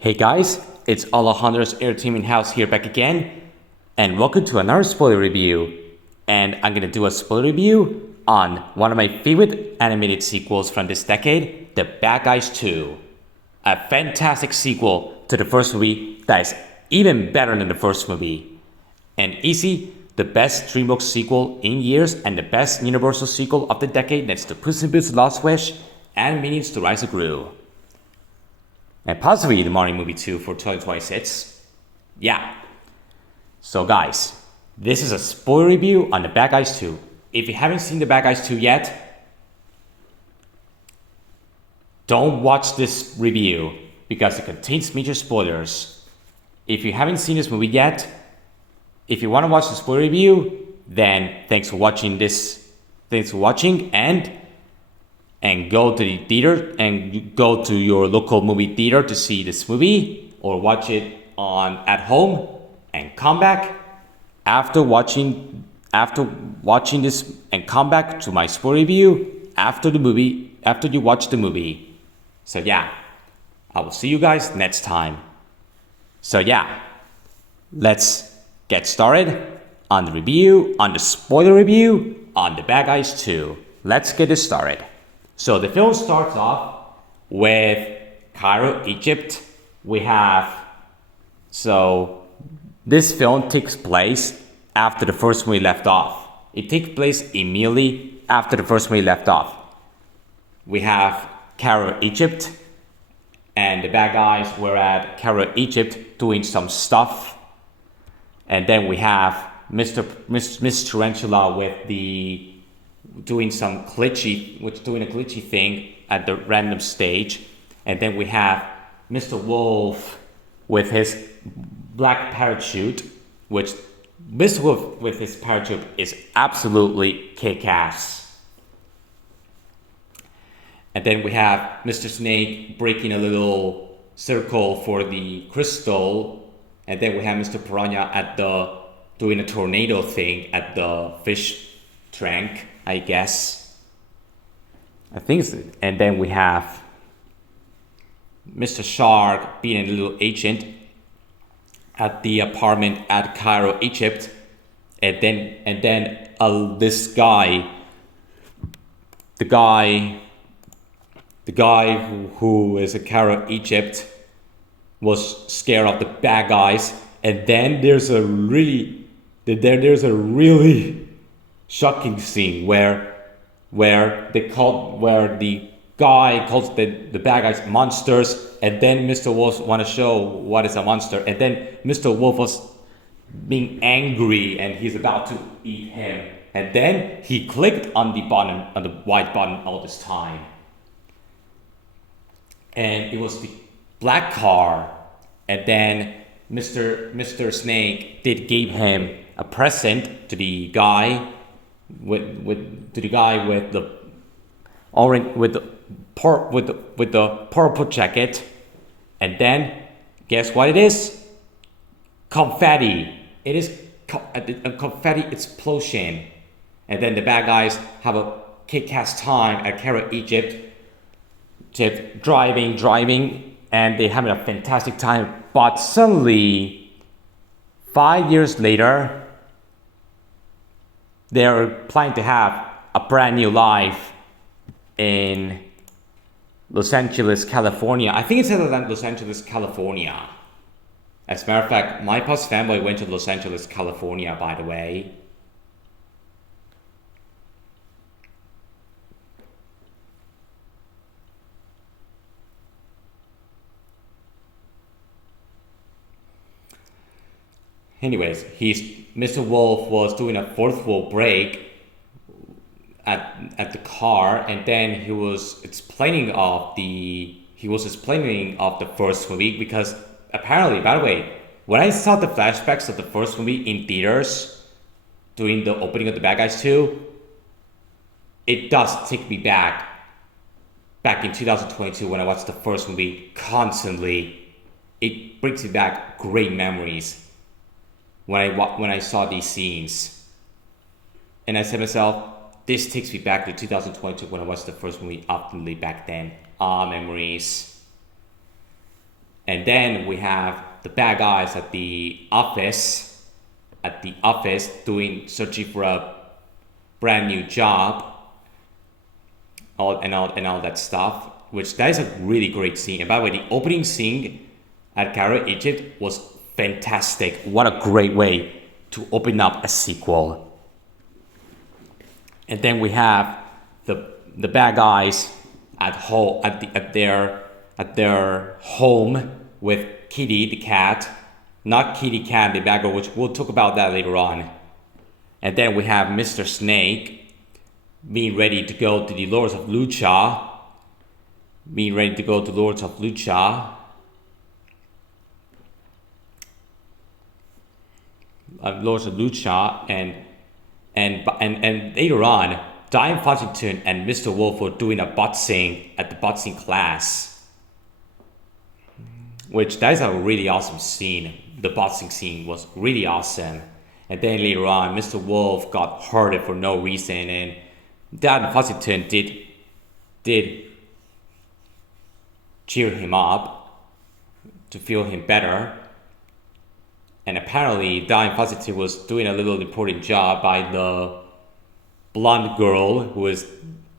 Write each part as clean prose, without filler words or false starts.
Hey guys, it's Alejandro's Entertainment House here back again, and welcome to another spoiler review. And I'm gonna do a spoiler review on one of my favorite animated sequels from this decade, The Bad Guys 2. A fantastic sequel to the first movie that is even better than the first movie. And easy, the best DreamWorks sequel in years and the best Universal sequel of the decade next to Puss in Boots: Lost Wish and Minions: The Rise of Gru. And possibly the Mario movie 2 for 2026. Yeah. So guys, this is a spoiler review on The Bad Guys 2. If you haven't seen The Bad Guys 2 yet, don't watch this review because it contains major spoilers. If you haven't seen this movie yet, if you want to watch the spoiler review, then thanks for watching and go to the theater and go to your local movie theater to see this movie or watch it at home and come back after watching this and come back to my spoiler review after you watch the movie. So yeah, I will see you guys next time. So yeah, let's get started on the spoiler review on The Bad Guys 2. Let's get this started. So the film starts off with Cairo, Egypt. This film takes place after the first movie left off. It takes place immediately after the first movie left off. We have Cairo, Egypt, and the bad guys were at Cairo, Egypt doing some stuff. And then we have Miss Tarantula doing a glitchy thing at the random stage. And then we have Mr. Wolf with his black parachute, which Mr. Wolf with his parachute is absolutely kick-ass. And then we have Mr. Snake breaking a little circle for the crystal. And then we have Mr. Piranha doing a tornado thing at the fish tank, I guess. And then we have Mr. Shark being a little agent at the apartment at Cairo, Egypt. And then this guy, the guy who is at Cairo, Egypt, was scared of the bad guys. And then there's a really shocking scene where the guy calls the bad guys monsters, and then Mr. Wolf want to show what is a monster, and then Mr. Wolf was being angry and he's about to eat him, and then he clicked on the white button all this time, and it was the black car, and then Mr. Snake gave him a present to the guy with the orange with the purple jacket, and then guess what it is? Confetti. It is a confetti explosion, and then the bad guys have a kick-ass time at Cairo, Egypt, driving, and they're having a fantastic time. But suddenly, 5 years later, they're planning to have a brand new life in Los Angeles, California. I think it's in Los Angeles, California. As a matter of fact, my past family went to Los Angeles, California, by the way. Anyways, Mr. Wolf was doing a fourth wall break at the car, and then he was explaining of the first movie, because apparently, by the way, when I saw the flashbacks of the first movie in theaters during the opening of The Bad Guys 2, it does take me back in 2022 when I watched the first movie constantly. It brings me back great memories when I saw these scenes, and I said to myself, this takes me back to 2022 when I watched the first movie oftenly back then. Memories. And then we have the bad guys at the office, searching for a brand new job, all that stuff. Which that is a really great scene. And by the way, the opening scene at Cairo, Egypt was fantastic. What a great way to open up a sequel. And then we have the bad guys at their home with Kitty the cat, not Kitty Cat the bad girl, which we'll talk about that later on. And then we have Mr. Snake being ready to go to the Lords of Lucha. And later on, Diane Fawcett and Mr. Wolf were doing a boxing at the boxing class, which that is a really awesome scene. The boxing scene was really awesome. And then later on, Mr. Wolf got hurt for no reason, and Diane Fawcett did cheer him up to feel him better. And apparently, Diane Fawcett was doing a little important job by the blonde girl who is,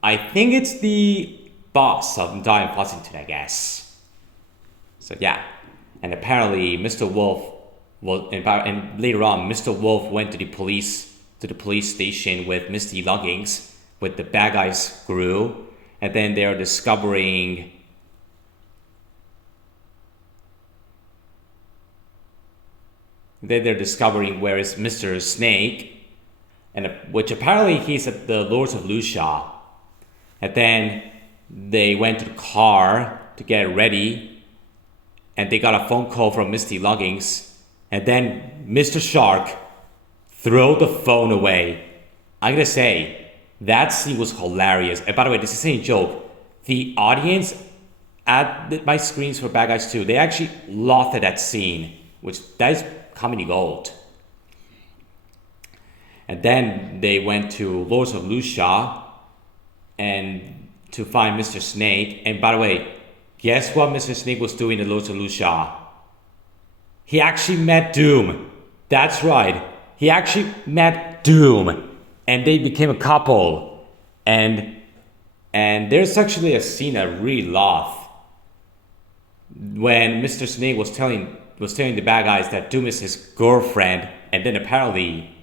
I think it's the boss of Diane Fawcett, I guess. So yeah, and apparently Mr. Wolf and later on, Mr. Wolf went to the police station with Misty Loggins with the bad guys crew, and then they're discovering where is Mr. Snake, and which apparently he's at the Lords of Lucha. And then they went to the car to get ready, and they got a phone call from Misty Loggins, and then Mr. Shark threw the phone away. I'm gonna say that scene was hilarious. And by the way, this isn't a joke. The audience at my screens for Bad Guys 2, they actually laughed at that scene, which that is comedy gold. And then they went to Lords of Lucha and to find Mr. Snake. And by the way, guess what Mr. Snake was doing at Lords of Lucha? He actually met Doom. That's right. He actually met Doom. And they became a couple. And there's actually a scene I really love when Mr. Snake was telling the bad guys that Doom is his girlfriend, and then apparently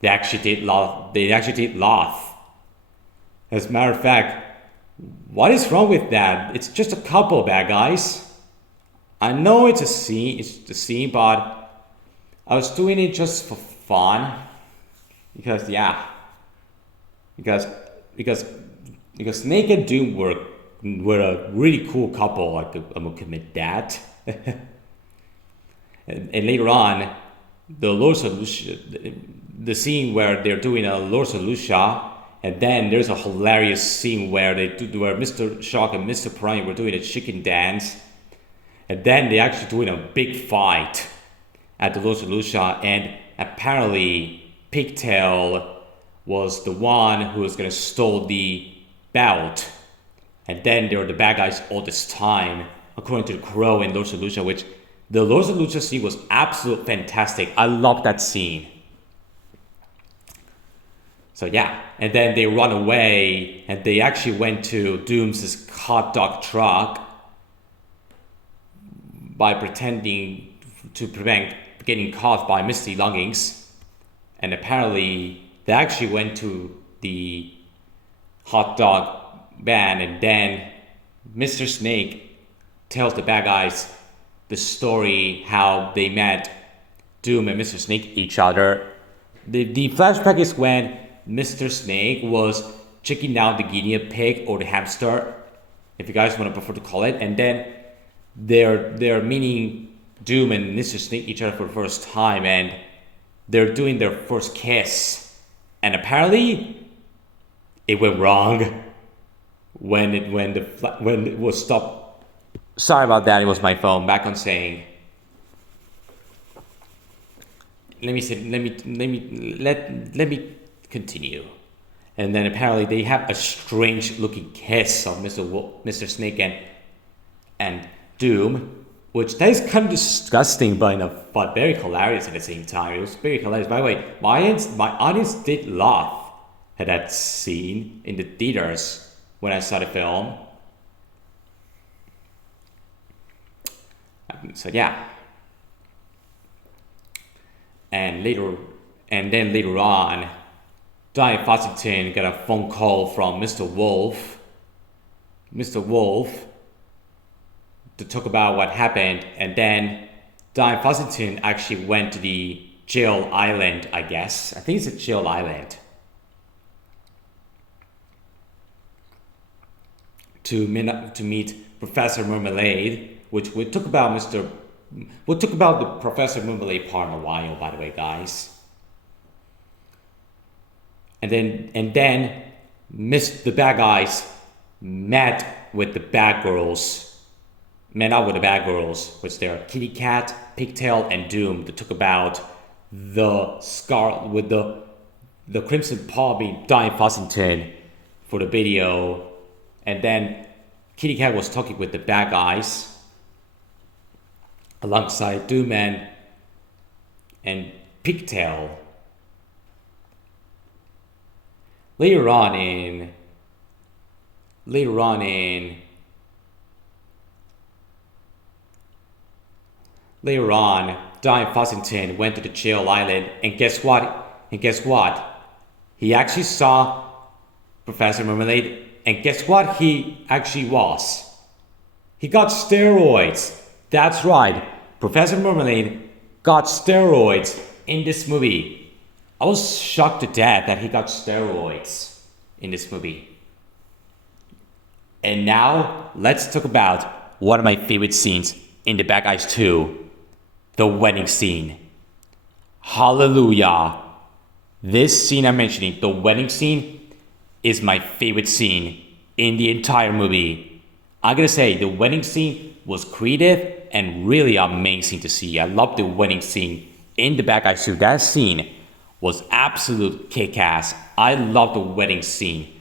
they actually did laugh. As a matter of fact, what is wrong with that? It's just a couple, bad guys. I know it's the scene, but I was doing it just for fun. Because Snake and Doom were a really cool couple. I'm gonna commit that. And later on, the Lords of Lucha, the scene where they're doing a Lords of Lucha, and then there's a hilarious scene where where Mr. Shock and Mr. Prime were doing a chicken dance, and then they're actually doing a big fight at the Lords of Lucha, and apparently Pigtail was the one who was gonna steal the belt, and then they were the bad guys all this time, according to the Crow and Lords of Lucha, which the Lords of Lucha scene was absolutely fantastic. I love that scene. So yeah, and then they run away, and they actually went to Doom's hot dog truck by pretending to prevent getting caught by Misty Loggins. And apparently, they actually went to the hot dog van, and then Mr. Snake tells the bad guys the story how they met Doom and Mr. Snake each other. The flashback is when Mr. Snake was checking out the guinea pig or the hamster, if you guys want to prefer to call it, and then they're meeting Doom and Mr. Snake each other for the first time, and they're doing their first kiss, and apparently it went wrong when it was stopped. Sorry about that, it was my phone. Back on saying. Let me continue. And then apparently they have a strange looking kiss of Mr. Snake and Doom. which that is kind of disgusting, but very hilarious at the same time. It was very hilarious. By the way, my audience did laugh at that scene in the theaters when I saw the film. So yeah, and then later on, Diane Fossington got a phone call from Mr. Wolf. Mr. Wolf to talk about what happened, and then Diane Fossington actually went to the jail island, I guess. I think it's a jail island. To meet Professor Marmalade, which we talk about the Professor Marmalade part in a while, by the way, guys. And then the bad guys met with the bad girls. Met up with the bad girls, which they are Kitty Cat, Pigtail, and Doom, to talk about the Crimson Paw being Diane Fossington for the video. And then Kitty Cat was talking with the bad guys alongside Doom and Pigtail. Later on, Diane Fossington went to the jail island, and guess what? He actually saw Professor Marmalade, and guess what he actually was? He got steroids. That's right. Professor Marmalade got steroids in this movie. I was shocked to death that he got steroids in this movie. And now, let's talk about one of my favorite scenes in The Bad Guys 2. The wedding scene. Hallelujah. This scene I'm mentioning, the wedding scene, is my favorite scene in the entire movie. I'm gonna say the wedding scene was creative and really amazing to see. I love the wedding scene in The Bad Guys 2. That scene was absolute kick-ass. I love the wedding scene.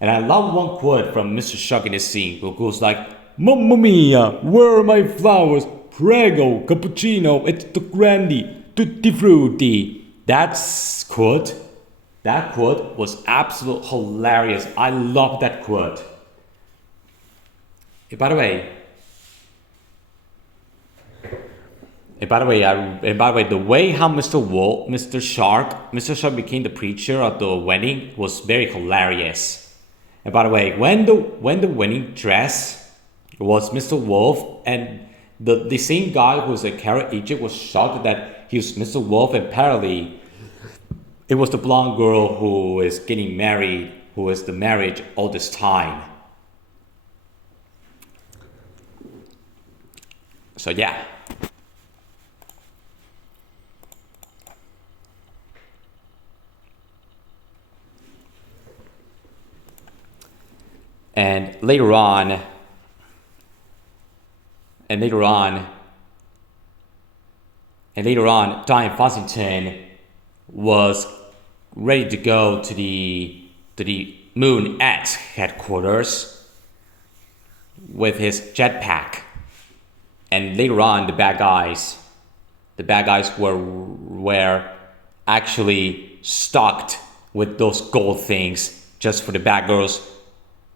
And I love one quote from Mr. Shark in this scene, who goes like, "Mamma mia, where are my flowers? Prego, cappuccino, it's the grandi, tutti frutti." That quote was absolutely hilarious. I love that quote. And by the way, the way how Mr. Shark became the preacher at the wedding was very hilarious. And by the way, when the wedding dress was Mr. Wolf, and the same guy who was a carrot agent was shocked that he was Mr. Wolf, and apparently it was the blonde girl who is getting married, who is the marriage all this time. So yeah. And later on, Diane Fossington was ready to go to the Moon X headquarters with his jetpack. And later on, the bad guys were actually stocked with those gold things just for the bad girls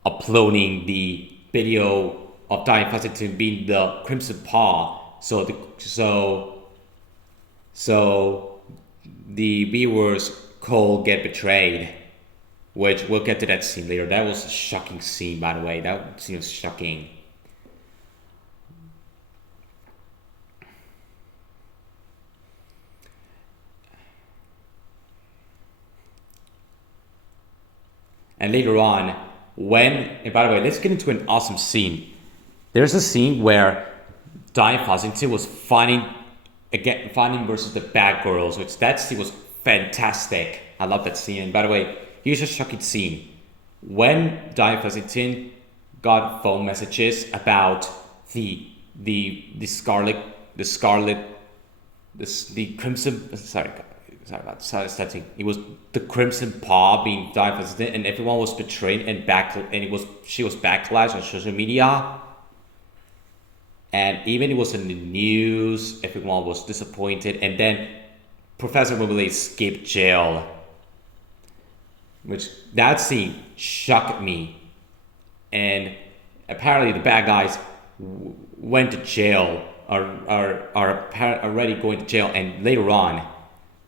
uploading the video of Diane Fossington being the Crimson Paw. So the viewers could get betrayed, which we'll get to that scene later. That was a shocking scene, by the way. That scene was shocking. And later on, and by the way, let's get into an awesome scene. There's a scene where Diane Fossington was fighting versus the bad girls, which that scene was fantastic. I love that scene. And by the way, here's a shocking scene. When Diane Fossington got phone messages about the Crimson, it was the Crimson Paw being Diane Fossington, and everyone was betrayed, and she was backlashed on social media. and even it was in the news, everyone was disappointed, and then Professor Mobile escaped jail, which that scene shocked me. And apparently the bad guys went to jail, are already going to jail, and later on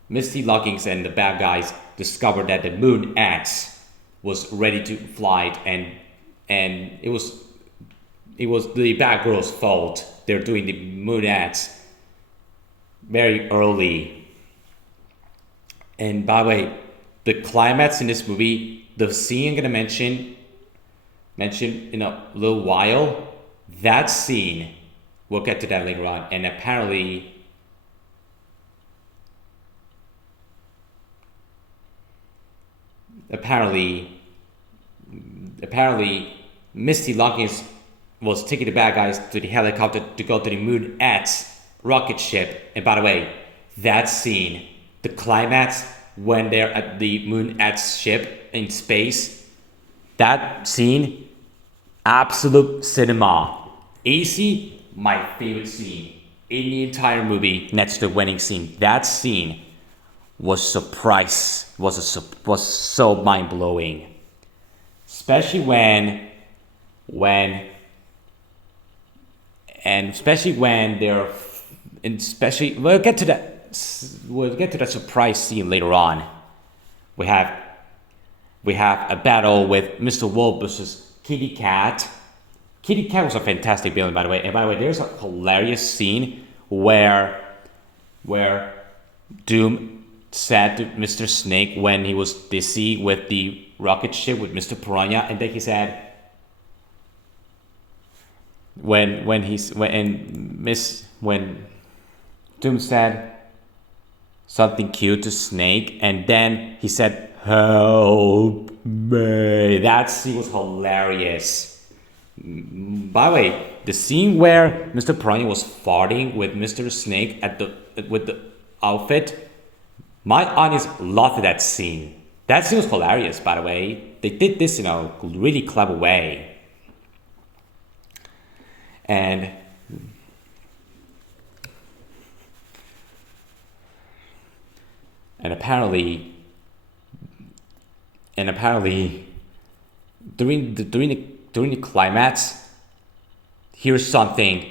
Misty Lockings and the bad guys discovered that the Moon X was ready to fly, and it was the bad girl's fault. They're doing the Moon X very early. And by the way, the climax in this movie, the scene I'm gonna mention in a little while, that scene, we'll get to that later on, and apparently Misty Lockings was taking the bad guys to the helicopter to go to the Moon X rocket ship. And by the way, that scene, the climax when they're at the Moon X ship in space, that scene, absolute cinema. AC, my favorite scene in the entire movie next to the wedding scene. That scene was so mind-blowing. Especially when they're, especially we'll get to that surprise scene later on. We have a battle with Mr. Wolf versus Kitty Cat. Kitty Cat was a fantastic villain, by the way. And by the way, there's a hilarious scene where Doom said to Mr. Snake when he was busy with the rocket ship with Mr. Piranha, and then he said, when Doom said something cute to Snake, and then he said, "Help me." That scene was hilarious. By the way, the scene where Mr. Piranha was farting with Mr. Snake with the outfit, my audience loved that scene. That scene was hilarious, by the way. They did this in a really clever way. And apparently during the climax, here's something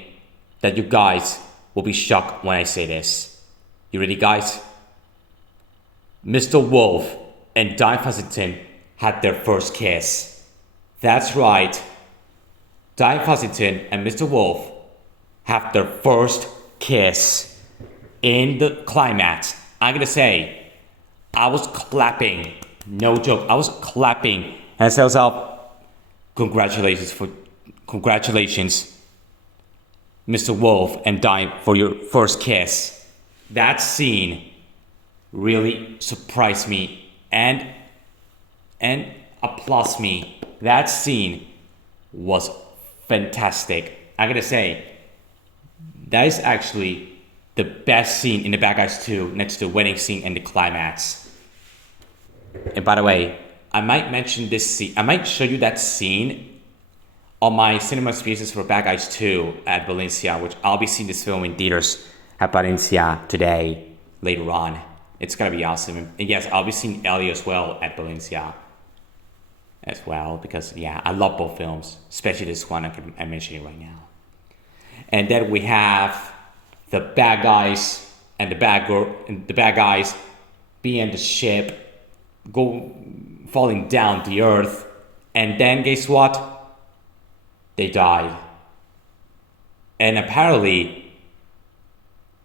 that you guys will be shocked when I say this. You ready, guys? Mr. Wolf and Diane Fawcett had their first kiss. That's right. Diane Fawcett and Mr. Wolf have their first kiss in the climax. I'm gonna say, I was clapping. No joke. I was clapping. And I said to myself, congratulations, Mr. Wolf and Diane, for your first kiss. That scene really surprised me and applauded me. That scene was fantastic. I'm gonna say that is actually the best scene in The Bad Guys 2 next to the wedding scene and the climax. And by the way, I might mention this scene. I might show you that scene on my cinema experiences for Bad Guys 2 at Valencia, which I'll be seeing this film in theaters at Valencia today, later on. It's gonna be awesome. And yes, I'll be seeing Ellie as well at Valencia as well, because yeah, I love both films, especially this one I'm mentioning right now. And then we have the bad guys and the bad guys being the ship, falling down the earth, and then guess what? They died. And apparently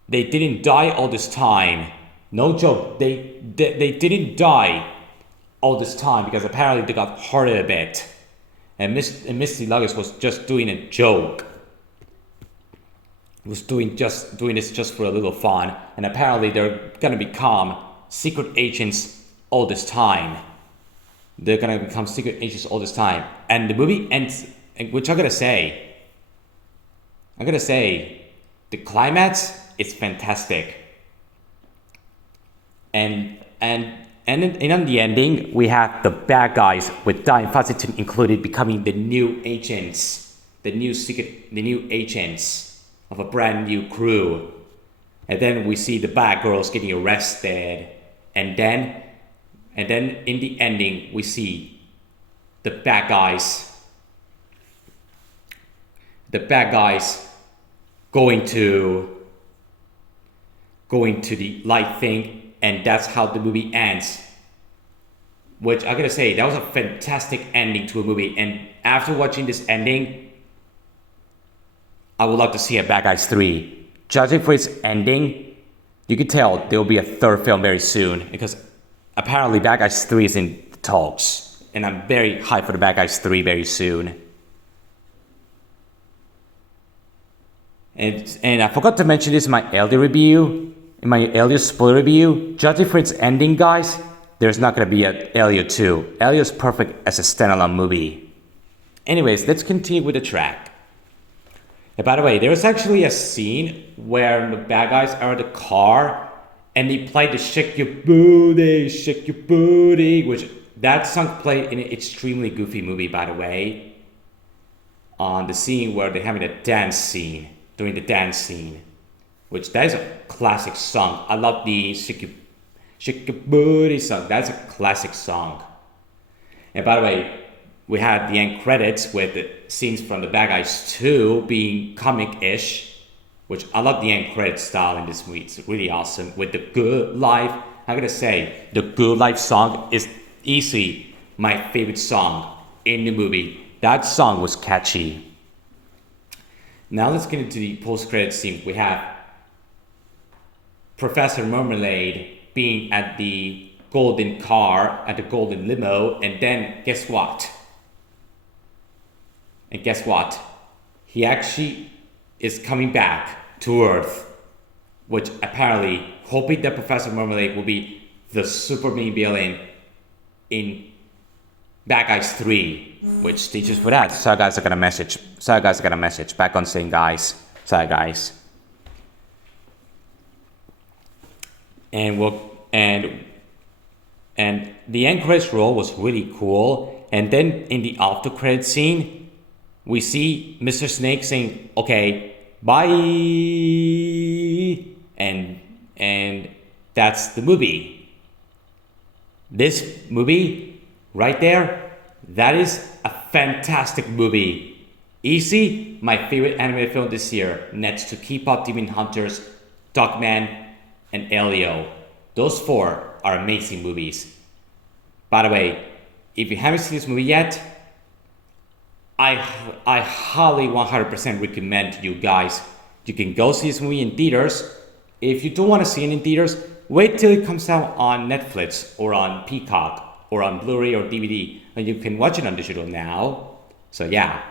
they didn't die all this time. No joke, they didn't die all this time because apparently they got hurted a bit. And Misty Lockings was just doing a joke. Was doing this just for a little fun, and apparently they're gonna become secret agents all this time. They're gonna become secret agents all this time, and the movie ends. Which I'm gonna say, the climax is fantastic, and in the ending we have the bad guys with Diane Fawcett included becoming the new agents, the new agents. of a brand new crew. And then we see the bad girls getting arrested. And then in the ending, we see the bad guys going to the light thing, and that's how the movie ends. Which I gotta say, that was a fantastic ending to a movie. And after watching this ending, I would love to see a Bad Guys 3. Judging for its ending, you can tell there will be a third film very soon, because apparently Bad Guys 3 is in the talks. And I'm very hyped for the Bad Guys 3 very soon. And I forgot to mention this in my earlier review, in my earlier spoiler review. Judging for its ending, guys, there's not going to be an Elio 2. Elio's perfect as a standalone movie. Anyways, let's continue with the track. And by the way, there's actually a scene where the bad guys are in the car and they play the Shake Your Booty, which that song played in an extremely goofy movie, by the way. On the scene where they're having a dance scene, during the dance scene, which that is a classic song. I love the Shake Your Booty song. That's a classic song. And by the way, we had the end credits with the scenes from the Bad Guys 2 being comic-ish, which I love the end credit style in this movie. It's really awesome. With the Good Life, I'm gonna say the Good Life song is easily my favorite song in the movie. That song was catchy. Now let's get into the post-credit scene. We have Professor Marmalade being at the golden car, at the golden limo, and then guess what? He actually is coming back to Earth, which apparently, hoping that Professor Marmalade will be the super main villain in Bad Guys 3, which teaches for that. Sorry guys, I got a message. Back on saying guys. Sorry guys. And the end credits roll was really cool. And then in the after credit scene, we see Mr. Snake saying, "Okay, bye," and that's the movie. This movie right there, that is a fantastic movie. Easy, my favorite animated film this year, next to K-pop Demon Hunters, Dogman, and Elio. Those four are amazing movies. By the way, if you haven't seen this movie yet, I highly 100% recommend you guys. You can go see this movie in theaters. If you don't want to see it in theaters, wait till it comes out on Netflix or on Peacock or on Blu-ray or DVD, and you can watch it on digital now. So yeah,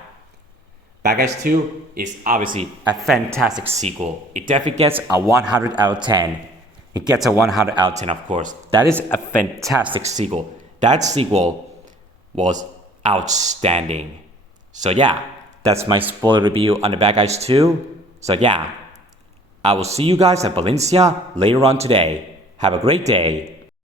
Bad Guys 2 is obviously a fantastic sequel. It definitely gets a 100 out of 10. It gets a 100 out of 10, of course. That is a fantastic sequel. That sequel was outstanding. So yeah, that's my spoiler review on the Bad Guys 2. So yeah, I will see you guys at Valencia later on today. Have a great day.